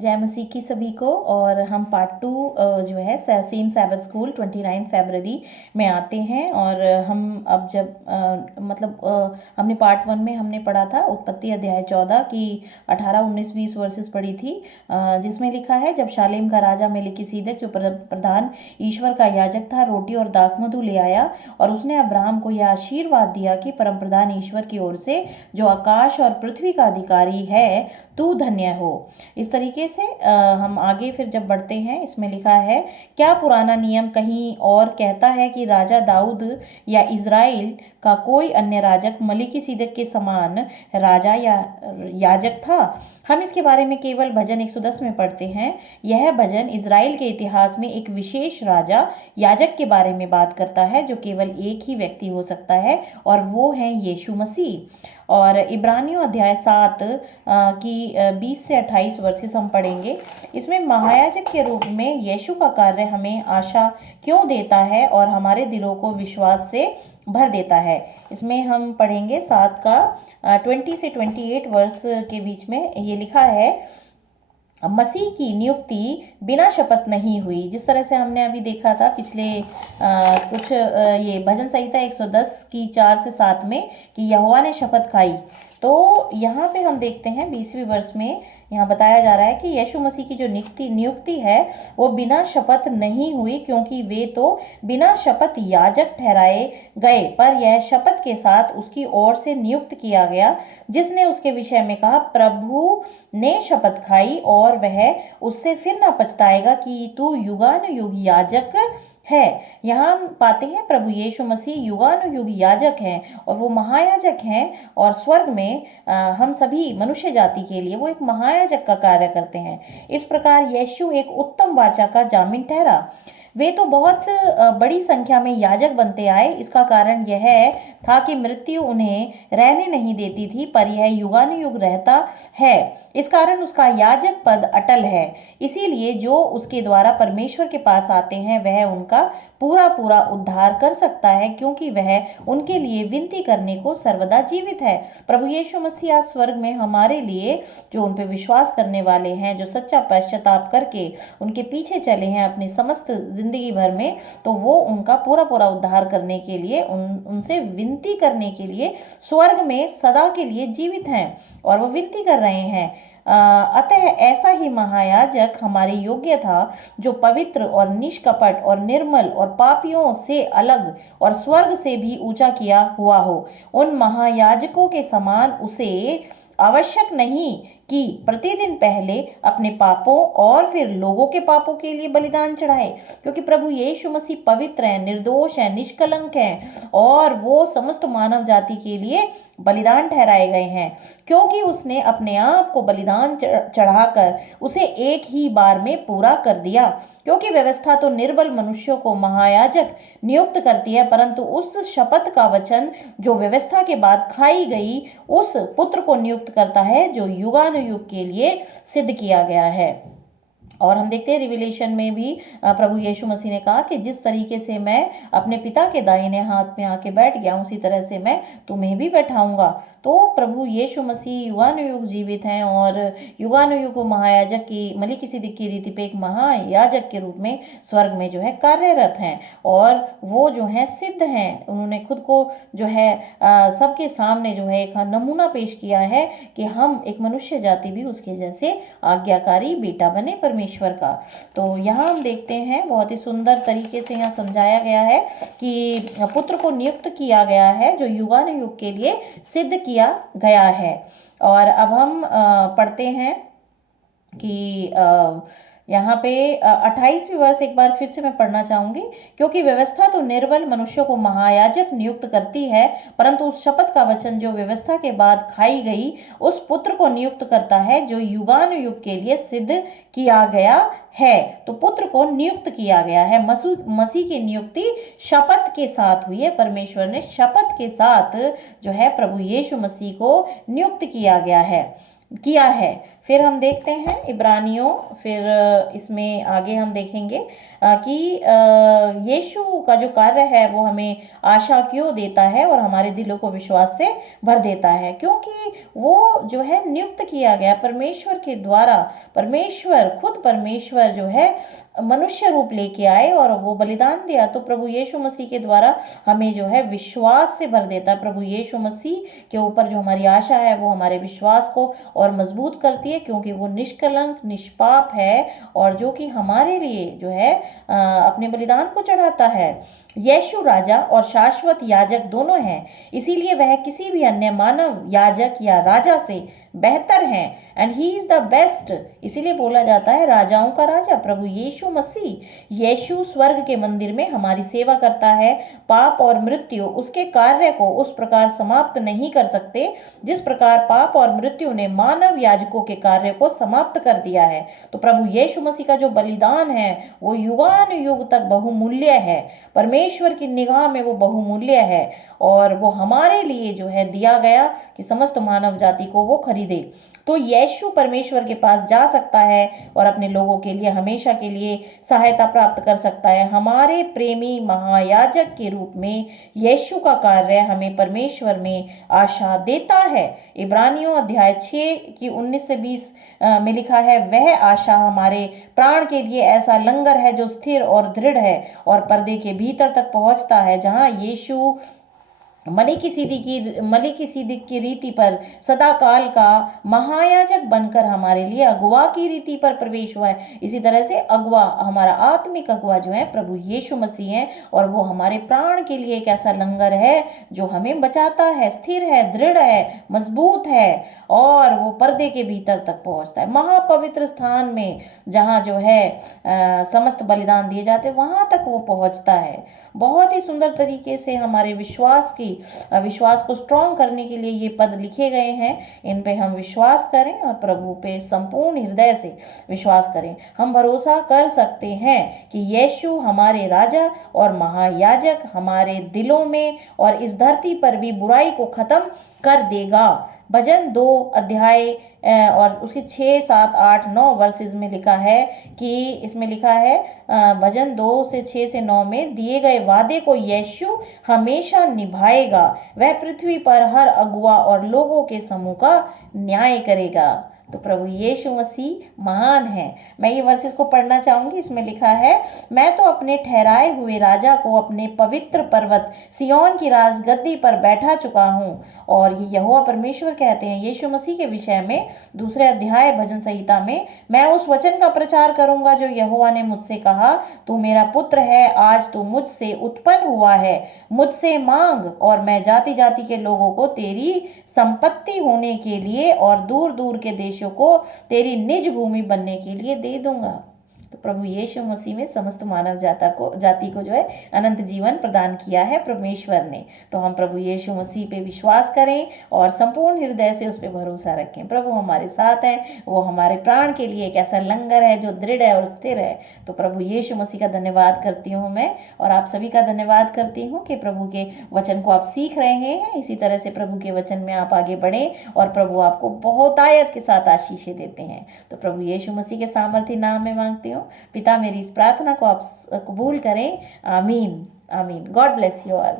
जय मसीह की सभी को। और हम पार्ट 2 जो है सेम सैबथ स्कूल 29 फरवरी में आते हैं। और हम अब जब हमने पार्ट 1 में हमने पढ़ा था उत्पत्ति अध्याय 14 की 18, 19, 20 वर्सेस पढ़ी थी, जिसमें लिखा है, जब शालेम का राजा मेलिकिसीदक जो प्रधान ईश्वर का याजक था रोटी और दाखमधु ले आया, और उसने अब्राहम को यह आशीर्वाद दिया कि परम प्रधान ईश्वर की ओर से जो आकाश और पृथ्वी का अधिकारी है तू धन्य हो। इस तरीके से हम आगे फिर जब बढ़ते हैं, इसमें लिखा है, क्या पुराना नियम कहीं और कहता है कि राजा दाऊद या इज़राइल का कोई अन्य राजक मलिकिसीदक के समान राजा या याजक था? हम इसके बारे में केवल भजन 110 में पढ़ते हैं। यह भजन इज़राइल के इतिहास में एक विशेष राजा याजक के बारे में बात करता है जो केवल एक ही व्यक्ति हो सकता है, और वो है यीशु मसीह। और इब्रानियों अध्याय 7 की 20 से 28 वर्सेस हम पढ़ेंगे। इसमें महायाजक के रूप में यीशु का कार्य हमें आशा क्यों देता है और हमारे दिलों को विश्वास से भर देता है। इसमें हम पढ़ेंगे 7 का 20 से 28 वर्ष के बीच में ये लिखा है, मसीह की नियुक्ति बिना शपथ नहीं हुई। जिस तरह से हमने अभी देखा था पिछले ये भजन संहिता 110 की 4 से 7 में कि यहोवा ने शपथ खाई, तो यहाँ पे हम देखते हैं 20वीं वर्ष में यहाँ बताया जा रहा है कि यीशु मसीह की जो नियुक्ति है वो बिना शपथ नहीं हुई, क्योंकि वे तो बिना शपथ याजक ठहराए गए, पर यह शपथ के साथ उसकी ओर से नियुक्त किया गया, जिसने उसके विषय में कहा, प्रभु ने शपथ खाई और वह उससे फिर ना पछताएगा कि तू युगानुयुग याजक है। यहाँ हम पाते हैं प्रभु यीशु मसीह युगानुयुग याजक हैं, और वो महायाजक हैं, और स्वर्ग में हम सभी मनुष्य जाति के लिए वो एक महायाजक का कार्य करते हैं। इस प्रकार यीशु एक उत्तम वाचा का जामीन ठहरा। वे तो बहुत बड़ी संख्या में याजक बनते आए। इसका कारण यह था कि मृत्यु उन्हें रहने नहीं देती थी, पर यह युगानुयुग रहता है। इस कारण उसका याजक पद अटल है। इसीलिए जो उसके द्वारा परमेश्वर के पास आते हैं वह उनका पूरा पूरा उद्धार कर सकता है, क्योंकि वह उनके लिए विनती करने को सर्वदा जीवित है। प्रभु यीशु मसीह आज स्वर्ग में हमारे लिए, जो उन पर विश्वास करने वाले हैं, जो सच्चा पश्चाताप करके उनके पीछे चले हैं अपनी समस्त जिंदगी भर में, तो वो उनका पूरा पूरा उद्धार करने के लिए, उनसे विनती करने के लिए स्वर्ग में सदा के लिए जीवित हैं, और वो विनती कर रहे हैं। अतः ऐसा ही महायाजक हमारे योग्य था, जो पवित्र और निष्कपट और निर्मल और पापियों से अलग और स्वर्ग से भी ऊंचा किया हुआ हो। उन महायाजकों के समान उसे आवश्यक नहीं कि प्रतिदिन पहले अपने पापों और फिर लोगों के पापों के लिए बलिदान चढ़ाए, क्योंकि प्रभु यीशु मसीह पवित्र हैं, निर्दोष हैं, निष्कलंक हैं, और वो समस्त मानव जाति के लिए बलिदान ठहराए गए हैं, क्योंकि उसने अपने आप को बलिदान चढ़ाकर उसे एक ही बार में पूरा कर दिया। क्योंकि व्यवस्था तो निर्बल मनुष्यों को महायाजक नियुक्त करती है, परंतु उस शपथ का वचन जो व्यवस्था के बाद खाई गई उस पुत्र को नियुक्त करता है, जो युगानुयुग के लिए सिद्ध किया गया है। और हम देखते हैं रिविलेशन में भी प्रभु यीशु मसीह ने कहा कि जिस तरीके से मैं अपने पिता के दाहिने हाथ में आके बैठ गया, उसी तरह से मैं तुम्हें भी बैठाऊंगा। तो प्रभु यीशु मसीह युगानुयुग जीवित हैं, और युगानुयुग को महायाजक की मलिकिसीदक की रीति पे एक महायाजक के रूप में स्वर्ग में जो है कार्यरत हैं, और वो जो है सिद्ध हैं। उन्होंने खुद को जो है सबके सामने जो है एक नमूना पेश किया है कि हम एक मनुष्य जाति भी उसके जैसे आज्ञाकारी बेटा बने परमेश्वर का। तो यहाँ हम देखते हैं बहुत ही सुंदर तरीके से यहाँ समझाया गया है कि पुत्र को नियुक्त किया गया है, जो युगानुयुग के लिए सिद्ध किया गया है। और अब हम पढ़ते हैं कि यहाँ पे 28वीं वर्ष एक बार फिर से मैं पढ़ना चाहूंगी। क्योंकि व्यवस्था तो निर्बल मनुष्यों को महायाजक नियुक्त करती है, परंतु उस शपथ का वचन जो व्यवस्था के बाद खाई गई उस पुत्र को नियुक्त करता है, जो युगानुयुग के लिए सिद्ध किया गया है। तो पुत्र को नियुक्त किया गया है। मसीह की नियुक्ति शपथ के साथ हुई है। परमेश्वर ने शपथ के साथ जो है प्रभु यीशु मसीह को नियुक्त किया है। फिर हम देखते हैं इब्रानियों, फिर इसमें आगे हम देखेंगे कि यीशु का जो कार्य है वो हमें आशा क्यों देता है और हमारे दिलों को विश्वास से भर देता है, क्योंकि वो जो है नियुक्त किया गया परमेश्वर के द्वारा। परमेश्वर, खुद परमेश्वर जो है मनुष्य रूप लेके आए और वो बलिदान दिया, तो प्रभु यीशु मसीह के द्वारा हमें जो है विश्वास से भर देता है। प्रभु यीशु मसीह के ऊपर जो हमारी आशा है वो हमारे विश्वास को और मजबूत करती है, क्योंकि वो निष्कलंक निष्पाप है और जो कि हमारे लिए जो है अपने बलिदान को चढ़ाता है। यीशु राजा और शाश्वत याजक दोनों हैं, इसीलिए वह किसी भी अन्य मानव याजक या राजा से बेहतर हैं। And he is the best, इसीलिए बोला जाता है राजाओं का राजा प्रभु यीशु मसीह। यीशु स्वर्ग के मंदिर में हमारी सेवा करता है। पाप और मृत्यु उसके कार्य को उस प्रकार समाप्त नहीं कर सकते जिस प्रकार पाप और मृत्यु ने मानव याजकों के कार्य को समाप्त कर दिया है। तो प्रभु यीशु मसीह का जो बलिदान है वो युगानुयुग तक बहुमूल्य है, परमेश्वर की निगाह में वो बहुमूल्य है, और वो हमारे लिए जो है दिया गया कि समस्त मानव जाति को वो खरीदे। तो यीशु परमेश्वर के पास जा सकता है और अपने लोगों के लिए हमेशा के लिए सहायता प्राप्त कर सकता है। हमारे प्रेमी महायाजक के रूप में यीशु का कार्य हमें परमेश्वर में आशा देता है। इब्रानियों अध्याय 6 की 19 से 20 में लिखा है, वह आशा हमारे प्राण के लिए ऐसा लंगर है जो स्थिर और दृढ़ है और पर्दे के भीतर तक पहुंचता है, जहां यीशु मलिकिसिदक की रीति पर सदा काल का महायाजक बनकर हमारे लिए अगुवा की रीति पर प्रवेश हुआ है। इसी तरह से अगुवा, हमारा आत्मिक अगुवा जो है प्रभु यीशु मसीह है, और वो हमारे प्राण के लिए एक ऐसा लंगर है जो हमें बचाता है, स्थिर है, दृढ़ है, मजबूत है, और वो पर्दे के भीतर तक पहुंचता है। महापवित्र स्थान में जहाँ जो है समस्त बलिदान दिए जाते हैं वहां तक वो पहुंचता है। बहुत ही सुंदर तरीके से हमारे विश्वास को स्ट्रॉन्ग करने के लिए ये पद लिखे गए हैं। इन पे हम विश्वास करें और प्रभु पे संपूर्ण हृदय से विश्वास करें। हम भरोसा कर सकते हैं कि यीशु हमारे राजा और महायाजक हमारे दिलों में और इस धरती पर भी बुराई को खत्म कर देगा। भजन 2 अध्याय और उसके 6, 7, 8, 9 वर्सेस में लिखा है कि इसमें लिखा है भजन 2 से 6 से 9 में, दिए गए वादे को यीशु हमेशा निभाएगा, वह पृथ्वी पर हर अगुवा और लोगों के समूह का न्याय करेगा। तो प्रभु यीशु मसीह महान है। मैं ये वर्सेस को पढ़ना चाहूंगी। इसमें लिखा है, मैं तो अपने ठहराए हुए राजा को अपने पवित्र पर्वत सिय्योन की राजगद्दी पर बैठा चुका हूँ। और ये यहोवा परमेश्वर कहते हैं यीशु मसीह के विषय में 2 अध्याय भजन संहिता में, मैं उस वचन का प्रचार करूंगा जो यहोवा ने मुझसे कहा, तू मेरा पुत्र है, आज तू मुझसे उत्पन्न हुआ है, मुझसे मांग और मैं जाति जाति के लोगों को तेरी संपत्ति होने के लिए और दूर दूर के देशों को तेरी निज भूमि बनने के लिए दे दूंगा। तो प्रभु यीशु मसीह में समस्त मानव जाति को जो है अनंत जीवन प्रदान किया है परमेश्वर ने। तो हम प्रभु यीशु मसीह पे विश्वास करें और संपूर्ण हृदय से उस पर भरोसा रखें। प्रभु हमारे साथ हैं, वो हमारे प्राण के लिए एक ऐसा लंगर है जो दृढ़ है और स्थिर है। तो प्रभु यीशु मसीह का धन्यवाद करती हूँ मैं, और आप सभी का धन्यवाद करती हूँ कि प्रभु के वचन को आप सीख रहे हैं। इसी तरह से प्रभु के वचन में आप आगे बढ़ें और प्रभु आपको बहुत आयत के साथ आशीषें देते हैं। तो प्रभु यीशु मसीह के सामर्थी नाम में मांगती हूँ। पिता, मेरी इस प्रार्थना को आप कबूल करें। आमीन, आमीन। God bless you all.